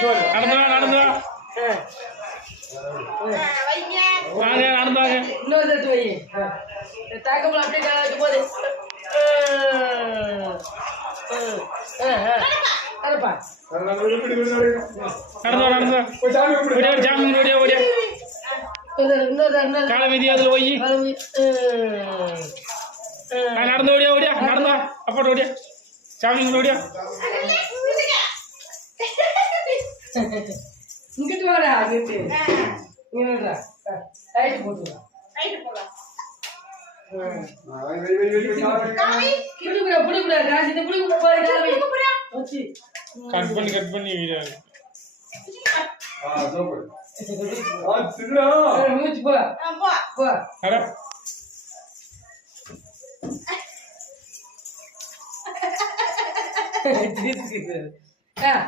நடந்து நடந்தாங்க இன்னொரு தட்டு வை தாக்கப்பல அப்படியே போது அரப்பா நடந்து ஜாமீன் ஓடியா ஓடியா கால மீதி அதுல போய் நடந்து ஓடியா ஓடியா நடந்தா அப்போட்டு ஓடியா ஜாமீன் ஓடியா இங்கிட்டு வாடா இங்கிட்டு இங்கடா ரைட் போடுடா புடிக்குடா காசு இந்த புடிக்கு போய் காவி வச்சி கட் பண்ணி வீடியோ சூப்பர் திருடா மூச்சு போ போ அட ஆ